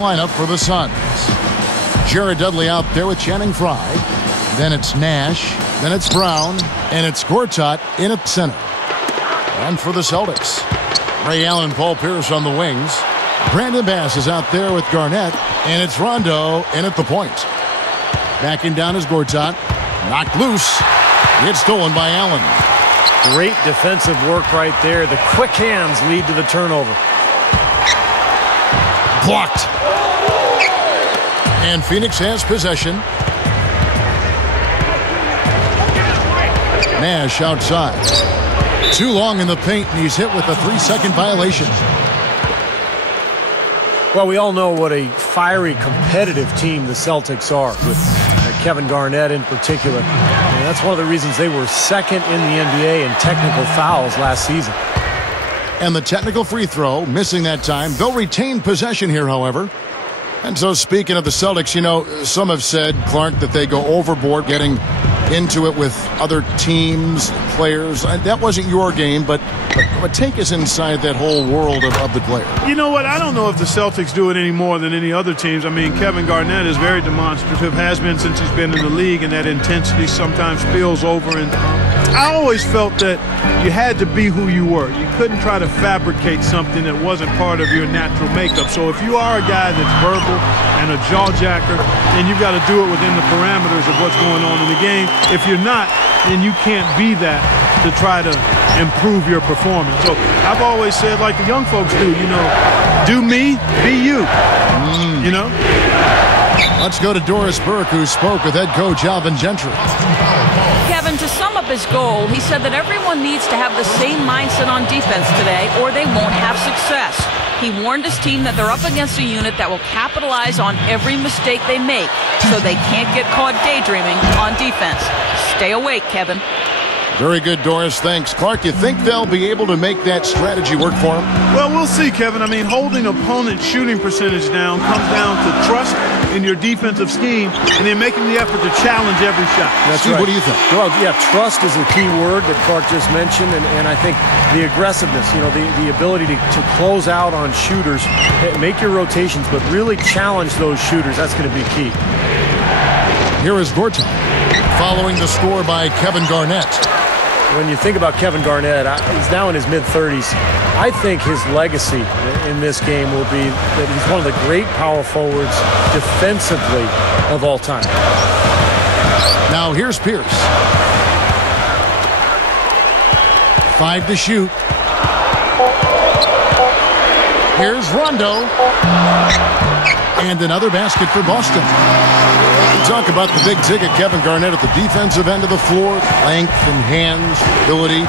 Lineup for the Suns. Jared Dudley out there with Channing Frye. Then it's Nash. Then it's Brown. And it's Gortat in at center. And for the Celtics, Ray Allen and Paul Pierce on the wings. Brandon Bass is out there with Garnett. And it's Rondo in at the point. Backing down is Gortat. Knocked loose. It's stolen by Allen. Great defensive work right there. The quick hands lead to the turnover. Blocked. And Phoenix has possession. Nash outside. Too long in the paint, and he's hit with a 3-second violation. Well, we all know what a fiery, competitive team the Celtics are, with Kevin Garnett in particular. And that's one of the reasons they were second in the NBA in technical fouls last season. And the technical free throw, missing that time. They'll retain possession here, however. And so speaking of the Celtics, you know, some have said, Clark, that they go overboard getting into it with other teams, players. That wasn't your game, but take us inside that whole world of the player. You know what? I don't know if the Celtics do it any more than any other teams. I mean, Kevin Garnett is very demonstrative, has been since he's been in the league, and that intensity sometimes spills over. And I always felt that you had to be who you were. You couldn't try to fabricate something that wasn't part of your natural makeup. So if you are a guy that's verbal and a jawjacker, then you've got to do it within the parameters of what's going on in the game. If you're not, then you can't be that to try to improve your performance. So I've always said, like the young folks do, you know, do me, be you, you know? Let's go to Doris Burke, who spoke with head coach Alvin Gentry. Kevin, to sum up his goal, he said that everyone needs to have the same mindset on defense today or they won't have success. He warned his team that they're up against a unit that will capitalize on every mistake they make so they can't get caught daydreaming on defense. Stay awake, Kevin. Very good, Doris. Thanks. Clark, you think they'll be able to make that strategy work for them? Well, we'll see, Kevin. I mean, holding opponent shooting percentage down comes down to trust in your defensive scheme and then making the effort to challenge every shot. That's Steve, right. What do you think? Well, yeah, trust is a key word that Clark just mentioned, and I think the aggressiveness, you know, the ability to close out on shooters, make your rotations, but really challenge those shooters. That's going to be key. Here is Gortat, following the score by Kevin Garnett. When you think about Kevin Garnett, he's now in his mid-30s. I think his legacy in this game will be that he's one of the great power forwards defensively of all time. Now here's Pierce. 5 to shoot. Here's Rondo. And another basket for Boston. We talk about the big ticket, Kevin Garnett at the defensive end of the floor. Length and hands, ability,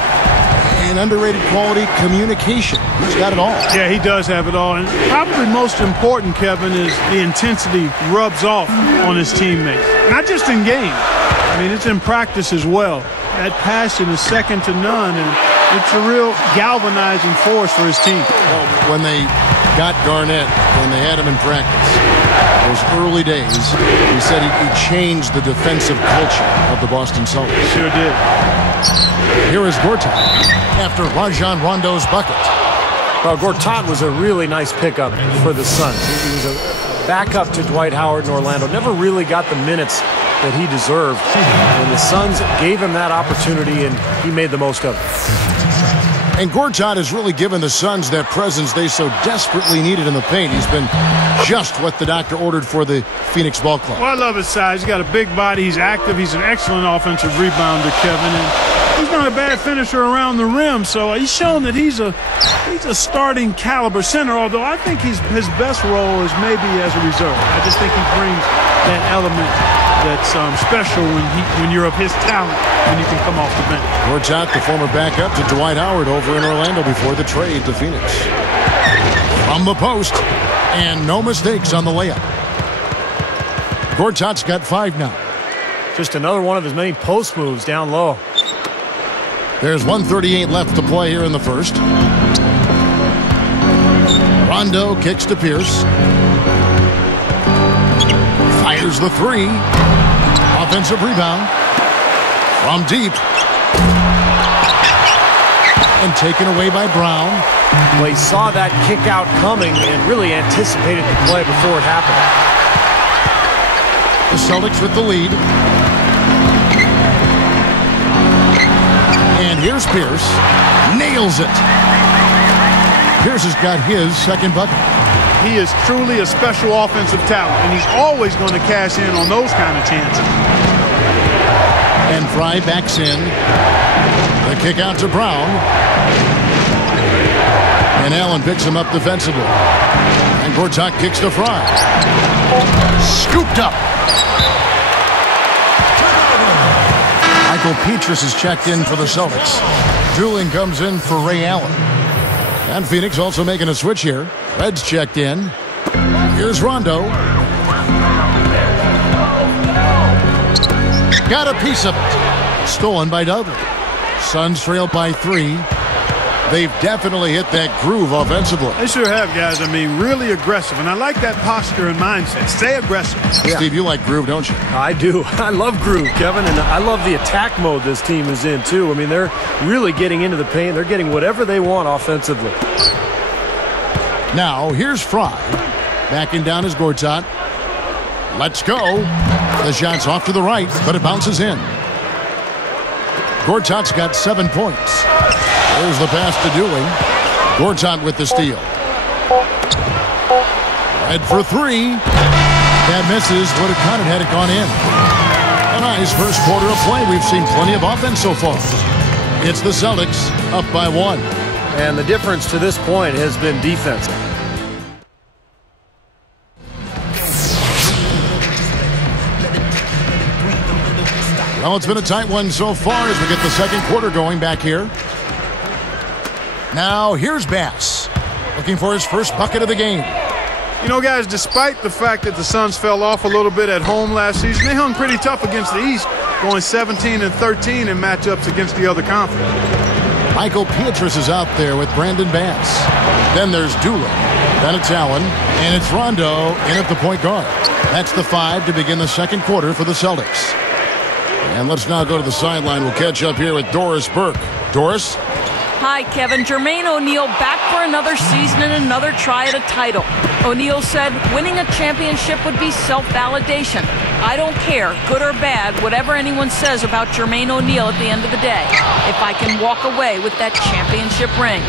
and underrated quality communication. He's got it all. Yeah, he does have it all. And probably most important, Kevin, is the intensity rubs off on his teammates. Not just in game. I mean, it's in practice as well. That passion is second to none, and it's a real galvanizing force for his team. Well, when they got Garnett and they had him in practice, those early days, he said he changed the defensive culture of the Boston Celtics. Sure did. Here is Gortat after Rajon Rondo's bucket. Well, Gortat was a really nice pickup for the Suns. He was a backup to Dwight Howard in Orlando. Never really got the minutes that he deserved. And the Suns gave him that opportunity, and he made the most of it. And Gortat has really given the Suns that presence they so desperately needed in the paint. He's been just what the doctor ordered for the Phoenix Ball Club. Well, I love his size. He's got a big body. He's active. He's an excellent offensive rebounder, Kevin. And he's not a bad finisher around the rim. So he's shown that he's a starting caliber center, although I think his best role is maybe as a reserve. I just think he brings that element that's special when you're of his talent, when you can come off the bench. Gortat, the former backup to Dwight Howard over in Orlando before the trade to Phoenix. From the post, and no mistakes on the layup. Gortat's got 5 now. Just another one of his many post moves down low. There's 1:38 left to play here in the first. Rondo kicks to Pierce. Fires the 3. Offensive rebound. From deep. and taken away by Brown. Well, he saw that kick out coming and really anticipated the play before it happened. The Celtics with the lead. And here's Pierce. Nails it. Pierce has got his second bucket. He is truly a special offensive talent, and he's always going to cash in on those kind of chances. And Fry backs in. The kick out to Brown. And Allen picks him up defensively. And Gortat kicks to Fry. Scooped up. Michael Petrus is checked in for the Celtics. Doolin comes in for Ray Allen. And Phoenix also making a switch here. Red's checked in. Here's Rondo. Got a piece of it. Stolen by Dudley. Suns trail by 3. They've definitely hit that groove offensively. They sure have, guys. I mean, really aggressive. And I like that posture and mindset. Stay aggressive. Yeah. Steve, you like groove, don't you? I do. I love groove, Kevin. And I love the attack mode this team is in, too. I mean, they're really getting into the paint. They're getting whatever they want offensively. Now, here's Fry. Backing down is Gortat. Let's go. The shot's off to the right, but it bounces in. Gortat's got 7 points. There's the pass to Doolin. Gortat with the steal. Red for 3. That misses. Would have caught it had it gone in. A nice first quarter of play. We've seen plenty of offense so far. It's the Celtics up by 1. And the difference to this point has been defense. Well, it's been a tight one so far as we get the second quarter going back here. Now, here's Bass, looking for his first bucket of the game. You know, guys, despite the fact that the Suns fell off a little bit at home last season, they hung pretty tough against the East, going 17-13 in matchups against the other conference. Michael Petrus is out there with Brandon Bass. Then there's Doolin. Then it's Allen. And it's Rondo in at the point guard. That's the 5 to begin the second quarter for the Celtics. And let's now go to the sideline. We'll catch up here with Doris Burke. Doris? Hi, Kevin. Jermaine O'Neal back for another season and another try at a title. O'Neal said winning a championship would be self-validation. I don't care, good or bad, whatever anyone says about Jermaine O'Neal at the end of the day, if I can walk away with that championship ring.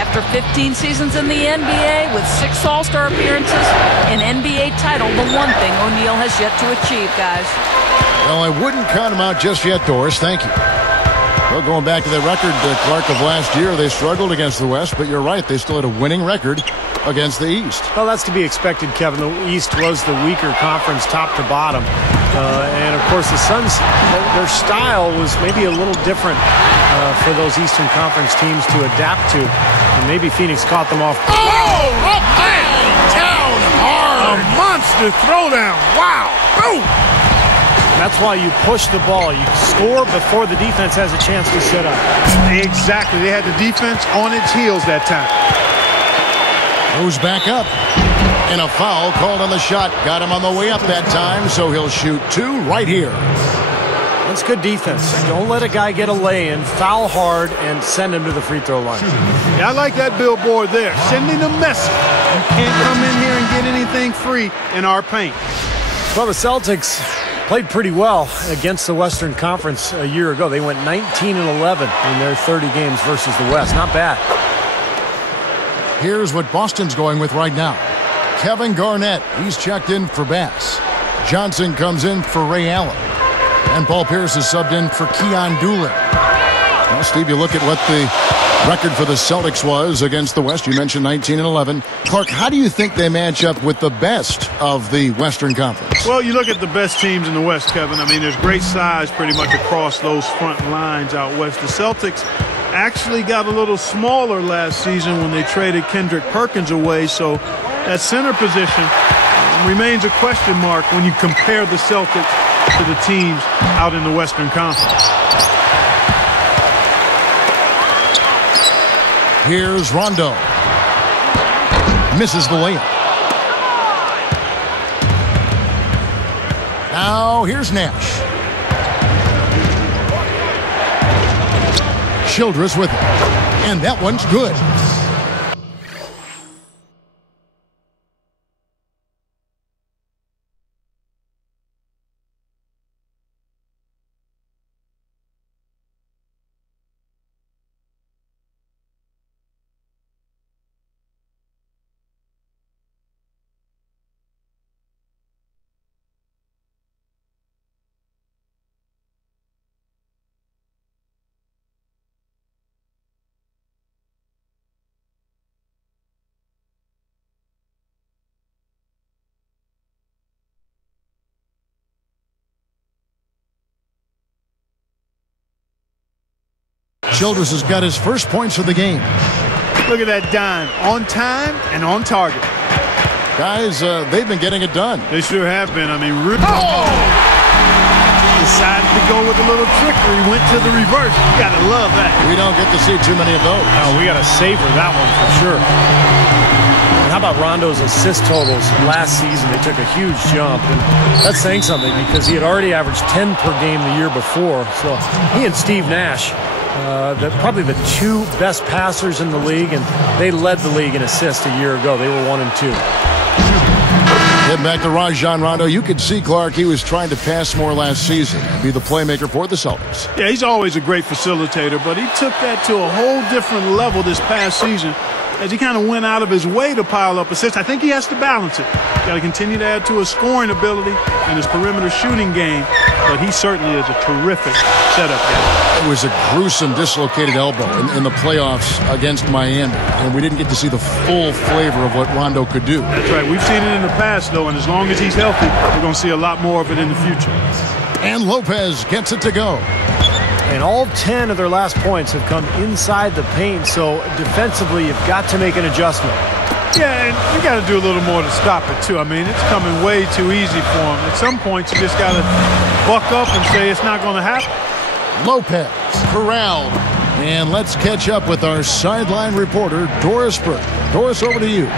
After 15 seasons in the NBA with 6 All-Star appearances, an NBA title, the one thing O'Neal has yet to achieve, guys. Well, I wouldn't count him out just yet, Doris. Thank you. Well, going back to the record, Clark, of last year, they struggled against the West, but you're right, they still had a winning record against the East. Well, that's to be expected, Kevin. The East was the weaker conference top to bottom. And, of course, the Suns, their style was maybe a little different for those Eastern Conference teams to adapt to. And maybe Phoenix caught them off. Oh, up down hard. A monster throwdown. Wow. Boom. That's why you push the ball. You score before the defense has a chance to set up. Exactly. They had the defense on its heels that time. Goes back up. And a foul called on the shot. Got him on the way up that time, so he'll shoot 2 right here. That's good defense. Don't let a guy get a lay-in, foul hard, and send him to the free throw line. Yeah, I like that billboard there. Sending a message. You can't come in here and get anything free in our paint. Well, the Celtics played pretty well against the Western Conference a year ago. They went 19-11 in their 30 games versus the West. Not bad. Here's what Boston's going with right now. Kevin Garnett, he's checked in for Bass. Johnson comes in for Ray Allen. And Paul Pierce is subbed in for Keon Doolin. Well, Steve, you look at what the record for the Celtics was against the West. You mentioned 19-11. Clark, how do you think they match up with the best of the Western Conference? Well, you look at the best teams in the West, Kevin. I mean, there's great size pretty much across those front lines out west. The Celtics actually got a little smaller last season when they traded Kendrick Perkins away, so that center position remains a question mark when you compare the Celtics to the teams out in the Western Conference. Here's Rondo. Misses the layup. Now here's Nash. Childress with it. And that one's good. Childress has got his first points of the game. Look at that dime. On time and on target. Guys, they've been getting it done. They sure have been. I mean, decided to go with a little trickery. Went to the reverse. You got to love that. We don't get to see too many of those. Oh, we got to savor that one for sure. And how about Rondo's assist totals last season? They took a huge jump. And that's saying something because he had already averaged 10 per game the year before. So he and Steve Nash, probably the two best passers in the league, and they led the league in assists a year ago. They were 1 and 2. Getting back to Rajon Rondo, you could see, Clark, he was trying to pass more last season and be the playmaker for the Celtics. Yeah, he's always a great facilitator, but he took that to a whole different level this past season as he kind of went out of his way to pile up assists. I think he has to balance it. Got to continue to add to his scoring ability and his perimeter shooting game, but he certainly is a terrific setup guy. It was a gruesome dislocated elbow in the playoffs against Miami, and we didn't get to see the full flavor of what Rondo could do. That's right. We've seen it in the past, though, and as long as he's healthy, we're going to see a lot more of it in the future. And Lopez gets it to go. And all 10 of their last points have come inside the paint, so defensively you've got to make an adjustment. Yeah, and you got to do a little more to stop it, too. I mean, it's coming way too easy for him. At some points, you just got to buck up and say it's not going to happen. Lopez corralled. And let's catch up with our sideline reporter, Doris Burke. Doris, over to you.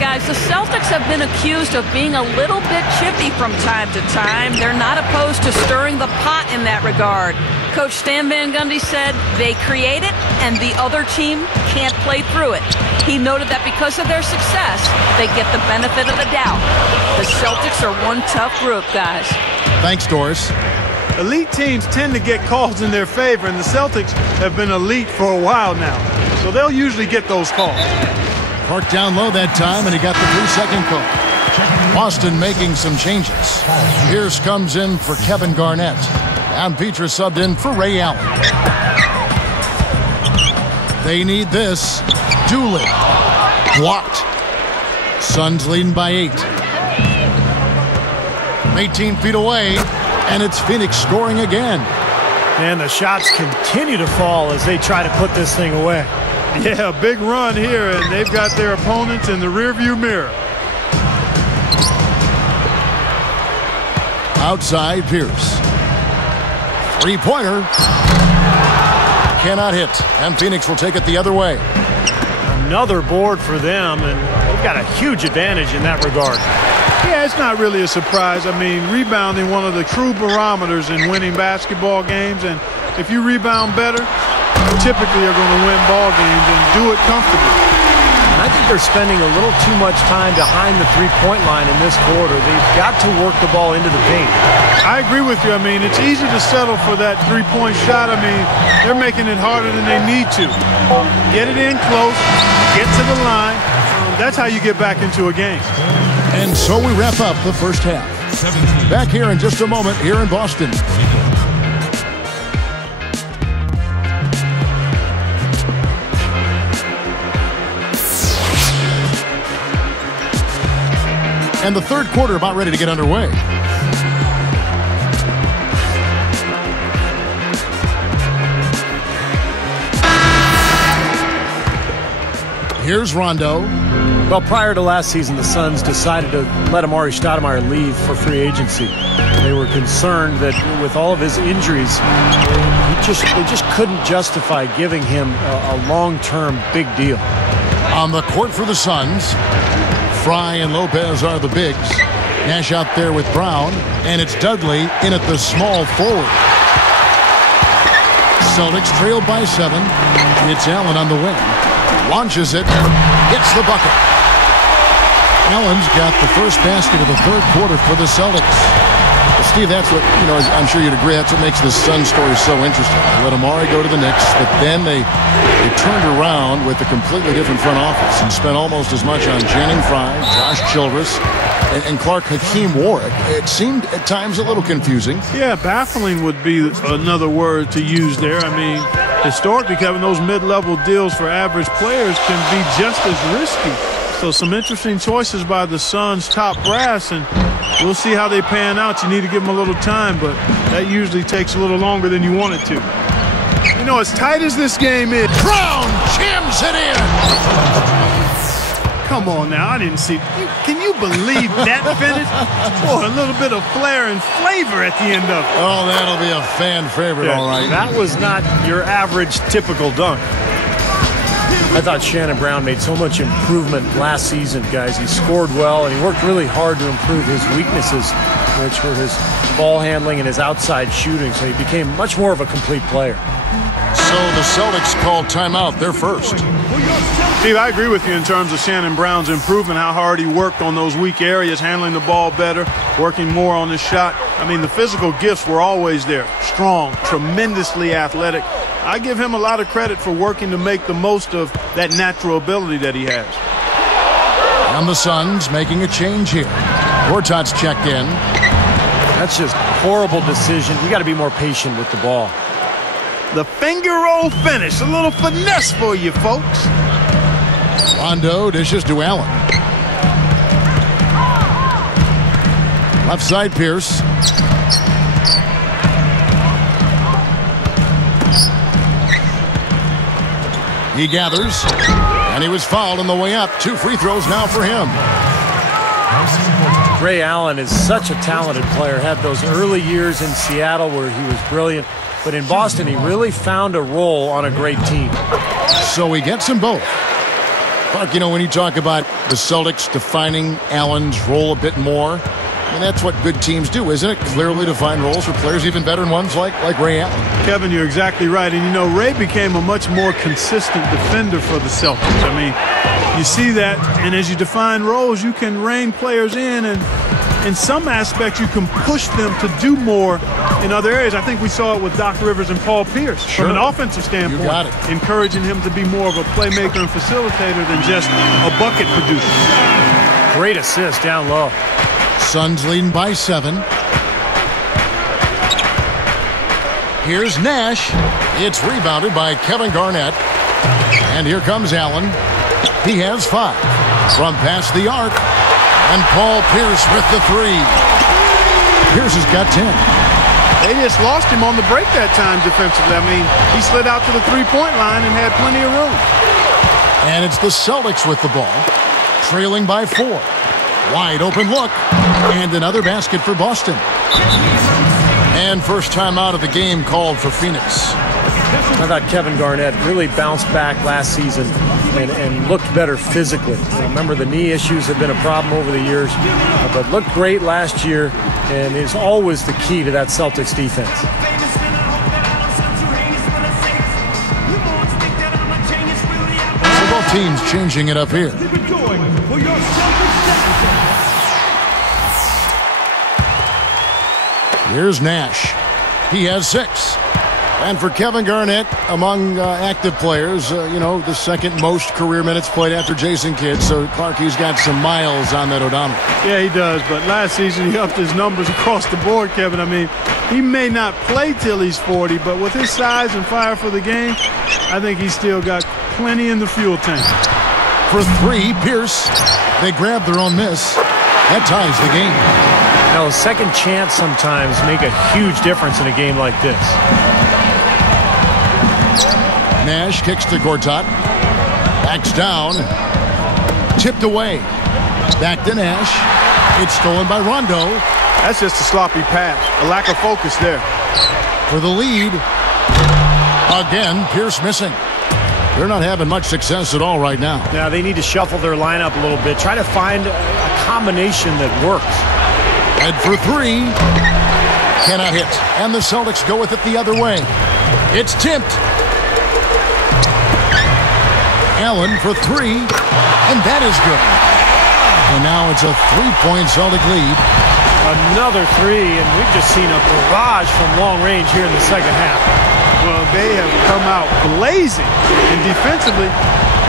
Guys, the Celtics have been accused of being a little bit chippy from time to time. They're not opposed to stirring the pot in that regard. Coach Stan Van Gundy said they create it and the other team can't play through it. He noted that because of their success, they get the benefit of the doubt. The Celtics are one tough group, guys. Thanks, Doris. Elite teams tend to get calls in their favor, and the Celtics have been elite for a while now. So they'll usually get those calls. Parked down low that time, and he got the 3-second call. Boston making some changes. Pierce comes in for Kevin Garnett. And Petra subbed in for Ray Allen. They need this. Dooley. Blocked. Suns leading by 8. 18 feet away, and it's Phoenix scoring again. And the shots continue to fall as they try to put this thing away. Yeah, big run here, and they've got their opponents in the rearview mirror. Outside Pierce. Three-pointer. Cannot hit, and Phoenix will take it the other way. Another board for them, and they've got a huge advantage in that regard. Yeah, it's not really a surprise. I mean, rebounding one of the true barometers in winning basketball games, and if you rebound better, you typically are going to win ball games and do it comfortably. And I think they're spending a little too much time behind the three-point line in this quarter. They've got to work the ball into the paint. I agree with you. I mean, it's easy to settle for that three-point shot. I mean, they're making it harder than they need to. Get it in close, get to the line. That's how you get back into a game. And so we wrap up the first half. Back here in just a moment here in Boston. And the third quarter about ready to get underway. Here's Rondo. Well, prior to last season, the Suns decided to let Amari Stoudemire leave for free agency. They were concerned that with all of his injuries, they just couldn't justify giving him a long-term big deal. On the court for the Suns, Fry and Lopez are the bigs. Nash out there with Brown, and it's Dudley in at the small forward. Celtics trail by 7. It's Allen on the wing. Launches it. Hits the bucket. Allen's got the first basket of the third quarter for the Celtics. Well, Steve, that's what, I'm sure you'd agree, that's what makes the Sun story so interesting. They let Amari go to the Knicks, but then they turned around with a completely different front office and spent almost as much on Channing Frye, Josh Childress, and Clark Hakeem Warwick. It seemed at times a little confusing. Yeah, baffling would be another word to use there. I mean, historically, Kevin, those mid-level deals for average players can be just as risky. So some interesting choices by the Suns' top brass, and we'll see how they pan out. You need to give them a little time, but that usually takes a little longer than you want it to. As tight as this game is, Brown jams it in. Come on now, I didn't see. Can you believe that finish? Boy, a little bit of flair and flavor at the end of it. Oh, that'll be a fan favorite, all right. That was not your average typical dunk. I thought Shannon Brown made so much improvement last season, guys. He scored well, and he worked really hard to improve his weaknesses, which were his ball handling and his outside shooting, so he became much more of a complete player. So the Celtics called timeout. They're first. Steve, I agree with you in terms of Shannon Brown's improvement, how hard he worked on those weak areas, handling the ball better, working more on the shot. I mean, the physical gifts were always there. Strong, tremendously athletic. I give him a lot of credit for working to make the most of that natural ability that he has. And the Suns making a change here. Gortat's checked in. That's just horrible decision. You got to be more patient with the ball. The finger roll finish. A little finesse for you, folks. Rondo dishes to Allen. Left side, Pierce. He gathers, and he was fouled on the way up. 2 free throws now for him. Ray Allen is such a talented player. Had those early years in Seattle where he was brilliant. But in Boston, he really found a role on a great team. So he gets them both. Clark, when you talk about the Celtics defining Allen's role a bit more, and that's what good teams do, isn't it? Clearly defined roles for players, even veteran ones like Ray Allen. Kevin, you're exactly right. And, Ray became a much more consistent defender for the Celtics. I mean, you see that, and as you define roles, you can rein players in, and in some aspects, you can push them to do more in other areas. I think we saw it with Doc Rivers and Paul Pierce. Sure. From an offensive standpoint, you got it. Encouraging him to be more of a playmaker and facilitator than just a bucket producer. Great assist down low. Suns leading by 7. Here's Nash. It's rebounded by Kevin Garnett. And here comes Allen. He has 5. From past the arc. And Paul Pierce with the 3. Pierce has got 10. They just lost him on the break that time defensively. I mean, he slid out to the three-point line and had plenty of room. And it's the Celtics with the ball, trailing by 4. Wide open look, and another basket for Boston. And first time out of the game called for Phoenix. I thought Kevin Garnett really bounced back last season and looked better physically. Remember, the knee issues have been a problem over the years, but looked great last year and is always the key to that Celtics defense. So both teams changing it up here. Here's Nash. He has 6. And for Kevin Garnett, among active players, the second most career minutes played after Jason Kidd. So, Clark, he's got some miles on that odometer. Yeah, he does. But last season, he upped his numbers across the board, Kevin. I mean, he may not play till he's 40, but with his size and fire for the game, I think he's still got plenty in the fuel tank. For 3, Pierce. They grab their own miss. That ties the game. A second chance sometimes make a huge difference in a game like this. Nash kicks to Gortat. Backs down. Tipped away. Back to Nash. It's stolen by Rondo. That's just a sloppy pass. A lack of focus there. For the lead. Again, Pierce missing. They're not having much success at all right now. Yeah, they need to shuffle their lineup a little bit. Try to find a combination that works. And for 3. Cannot hit. And the Celtics go with it the other way. It's tipped. Allen for three, and that is good. And now it's a 3-point Celtic lead. Another three, and we've just seen a barrage from long range here in the second half. Well, they have come out blazing, and defensively,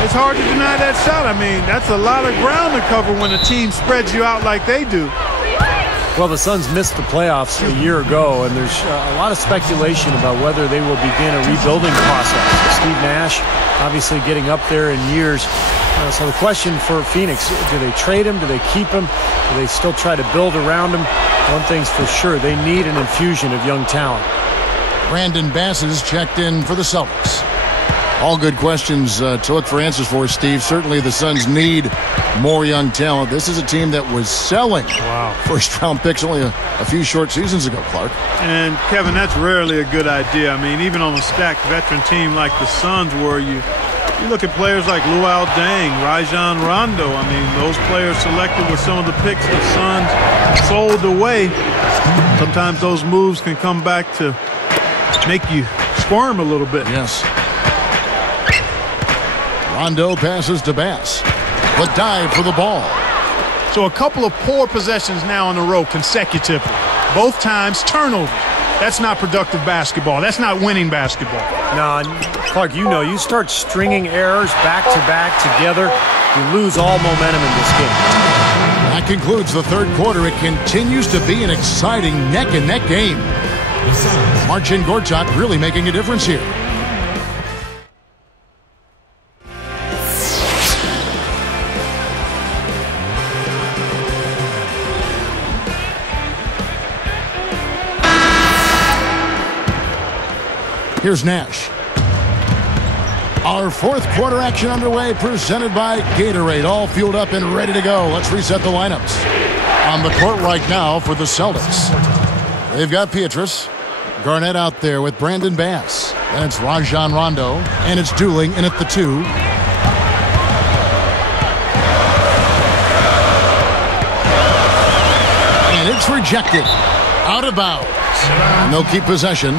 it's hard to deny that shot. I mean, that's a lot of ground to cover when a team spreads you out like they do. Well, the Suns missed the playoffs a year ago, and there's a lot of speculation about whether they will begin a rebuilding process. Steve Nash obviously getting up there in years. So the question for Phoenix, do they trade him? Do they keep him? Do they still try to build around him? One thing's for sure, they need an infusion of young talent. Brandon Bass is checked in for the Celtics. All good questions to look for answers for, Steve. Certainly the Suns need more young talent. This is a team that was selling first-round picks only a few short seasons ago, Clark. And, Kevin, that's rarely a good idea. I mean, even on a stacked veteran team like the Suns were, you look at players like Luol Deng, Rajon Rondo. I mean, those players selected with some of the picks the Suns sold away. Sometimes those moves can come back to make you squirm a little bit. Yes. Rondo passes to Bass. The dive for the ball. So a couple of poor possessions now in a row consecutively. Both times turnovers. That's not productive basketball. That's not winning basketball. No, Clark, you start stringing errors back-to-back together, you lose all momentum in this game. That concludes the third quarter. It continues to be an exciting neck-and-neck game. Marcin Gortat really making a difference here. Here's Nash. Our fourth quarter action underway, presented by Gatorade. All fueled up and ready to go. Let's reset the lineups. On the court right now for the Celtics, they've got Pietrus. Garnett out there with Brandon Bass. Then it's Rajon Rondo. And it's Dooling in at the 2. And it's rejected. Out of bounds. And they'll keep possession.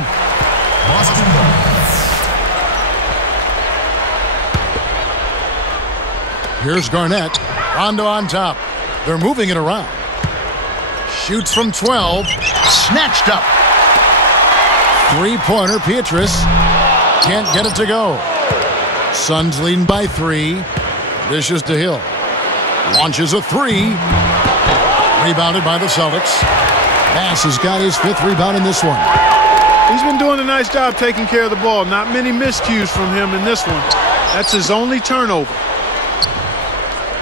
Here's Garnett. Rondo on top. They're moving it around. Shoots from 12. Snatched up. Three-pointer, Pietrus. Can't get it to go. Suns leading by 3. Dishes to Hill. Launches a 3. Rebounded by the Celtics. Bass has got his 5th rebound in this one. He's been doing a nice job taking care of the ball. Not many miscues from him in this one. That's his only turnover.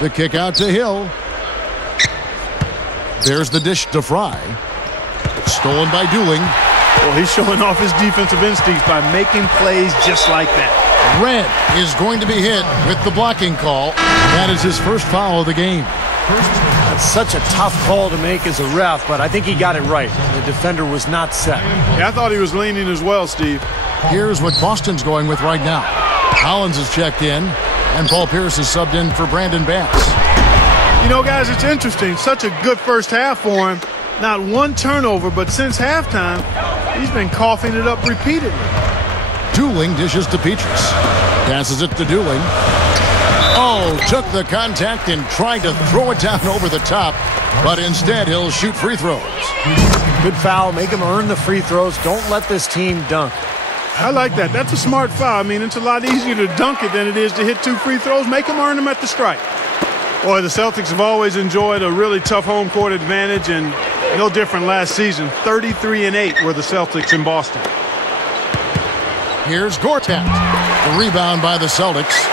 The kick out to Hill. There's the dish to Fry. Stolen by Dooling. Well, he's showing off his defensive instincts by making plays just like that. Red is going to be hit with the blocking call. That is his first foul of the game. That's such a tough call to make as a ref, but I think he got it right. The defender was not set. Yeah, I thought he was leaning as well, Steve. Here's what Boston's going with right now. Collins is checked in, and Paul Pierce is subbed in for Brandon Bass. You know, guys, it's interesting. Such a good first half for him. Not one turnover, but since halftime, he's been coughing it up repeatedly. Dooling dishes to Pietrus. Passes it to Dooling. Oh, took the contact and tried to throw it down over the top, but instead he'll shoot free throws. Good foul. Make him earn the free throws. Don't let this team dunk. I like that. That's a smart foul. I mean, it's a lot easier to dunk it than it is to hit 2 free throws. Make him earn them at the stripe. Boy, the Celtics have always enjoyed a really tough home court advantage, and no different last season. 33-8 were the Celtics in Boston. Here's Gortat. The rebound by the Celtics.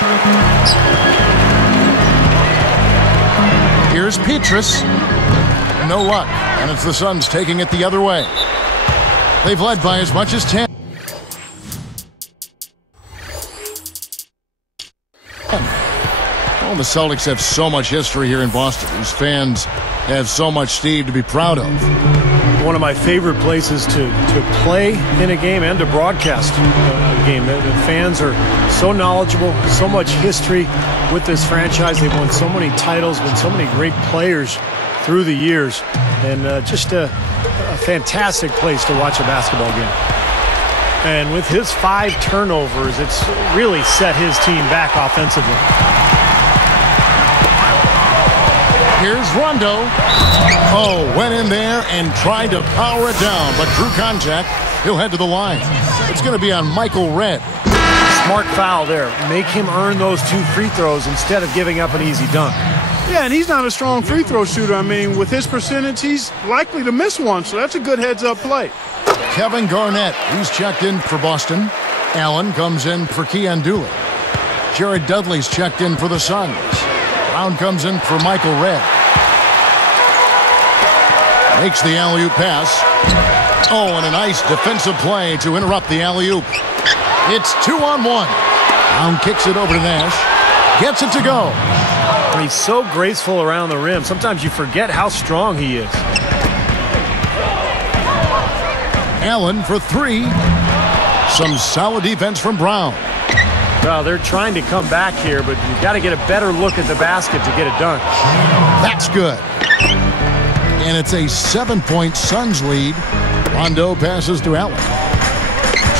Here's Pietrus. No luck, and it's the Suns taking it the other way. They've led by as much as 10. Well, the Celtics have so much history here in Boston. These fans have so much, Steve, to be proud of. One of my favorite places to play in a game and to broadcast a game. The fans are so knowledgeable, so much history with this franchise. They've won so many titles, been so many great players through the years, and just a fantastic place to watch a basketball game. And with his 5 turnovers, it's really set his team back offensively. Here's Rondo. Oh, went in there and tried to power it down, but drew contact. He'll head to the line. It's going to be on Michael Redd. Smart foul there. Make him earn those 2 free throws instead of giving up an easy dunk. Yeah, and he's not a strong free throw shooter. I mean, with his percentage, he's likely to miss one, so that's a good heads-up play. Kevin Garnett, he's checked in for Boston. Allen comes in for Keon Dooley. Jared Dudley's checked in for the Suns. Brown comes in for Michael Redd. Makes the alley-oop pass. Oh, and a nice defensive play to interrupt the alley-oop. It's 2-on-1. Brown kicks it over to Nash. Gets it to go. He's so graceful around the rim. Sometimes you forget how strong he is. Allen for 3. Some solid defense from Brown. Well, they're trying to come back here, but you've got to get a better look at the basket to get it done. That's good. And it's a 7-point Suns lead. Rondo passes to Allen.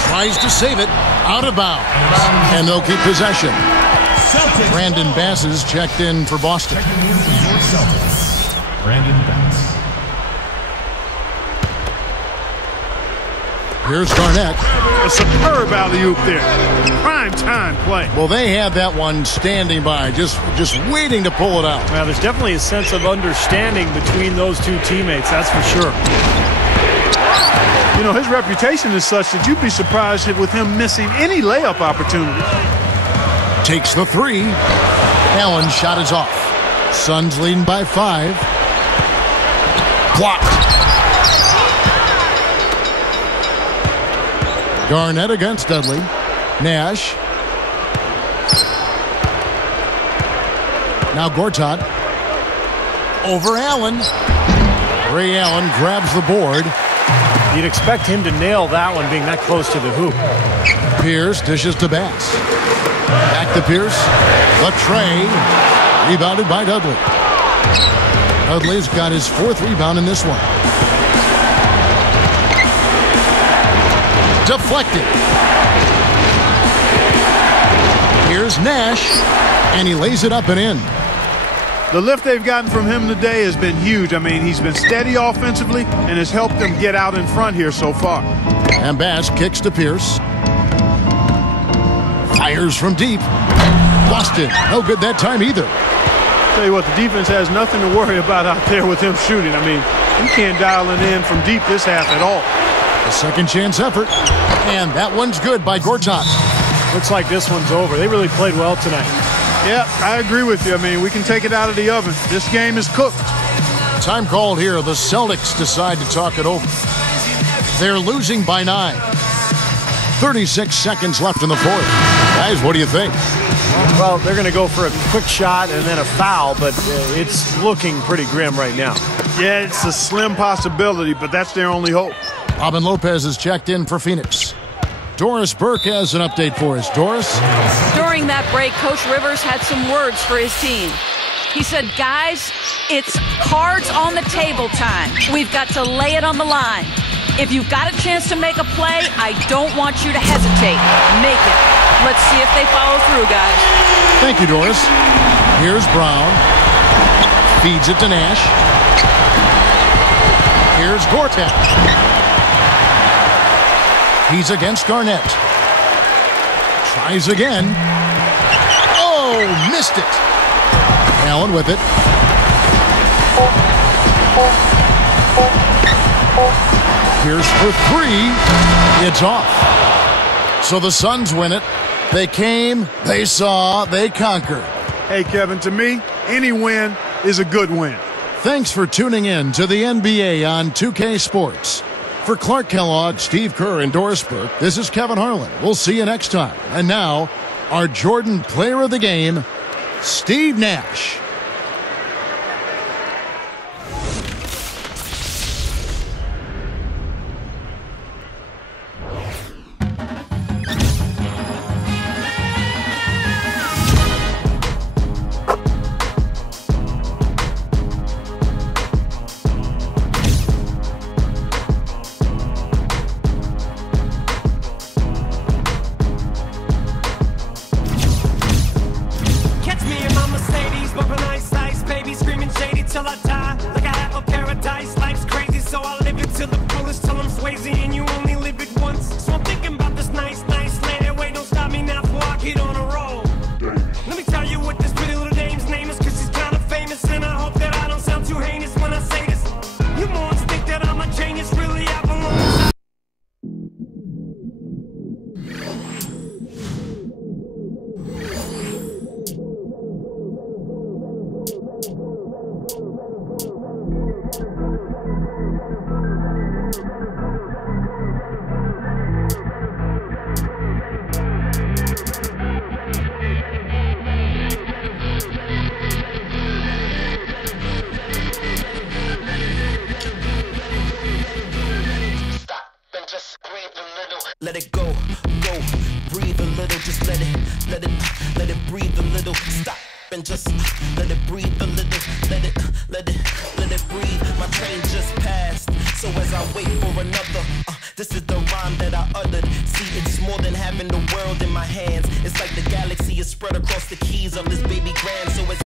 Tries to save it. Out of bounds. And they'll keep possession. Brandon Bass is checked in for Boston. Brandon Bass. Here's Garnett. A superb alley-oop there. Prime time play. Well, they had that one standing by, just waiting to pull it out. Well, there's definitely a sense of understanding between those 2 teammates, that's for sure. You know, his reputation is such that you'd be surprised with him missing any layup opportunity. Takes the 3. Allen's shot is off. Suns leading by 5. Blocked. Garnett against Dudley. Nash. Now Gortat. Over Allen. Ray Allen grabs the board. You'd expect him to nail that one being that close to the hoop. Pierce dishes to Bass. Back to Pierce. The tray. Rebounded by Dudley. Dudley's got his 4th rebound in this one. Deflected. Here's Nash. And he lays it up and in. The lift they've gotten from him today has been huge. I mean, he's been steady offensively and has helped them get out in front here so far. And Bass kicks to Pierce. Fires from deep. Busted. No good that time either. Tell you what, the defense has nothing to worry about out there with him shooting. I mean, you can't dial it in from deep this half at all. A second chance effort. And that one's good by Gortat. Looks like this one's over. They really played well tonight. Yeah, I agree with you. I mean, we can take it out of the oven. This game is cooked. Time called here. The Celtics decide to talk it over. They're losing by 9. 36 seconds left in the 4th. Guys, what do you think? Well, they're going to go for a quick shot and then a foul, but it's looking pretty grim right now. Yeah, it's a slim possibility, but that's their only hope. Robin Lopez is checked in for Phoenix. Doris Burke has an update for us. Doris? During that break, Coach Rivers had some words for his team. He said, guys, it's cards on the table time. We've got to lay it on the line. If you've got a chance to make a play, I don't want you to hesitate. Make it. Let's see if they follow through, guys. Thank you, Doris. Here's Brown. Feeds it to Nash. Here's Gortat. He's against Garnett. Tries again. Oh, missed it. Allen with it. Here's for 3. It's off. So the Suns win it. They came, they saw, they conquered. Hey, Kevin, to me, any win is a good win. Thanks for tuning in to the NBA on 2K Sports. For Clark Kellogg, Steve Kerr, and Doris Burke, this is Kevin Harlan. We'll see you next time. And now, our Jordan Player of the Game, Steve Nash. Let it go, breathe a little, just let it breathe a little. Stop and just let it breathe a little. Let it breathe. My train just passed, so as I wait for another, this is the rhyme that I uttered. See, it's more than having the world in my hands. It's like the galaxy is spread across the keys of this baby grand. So as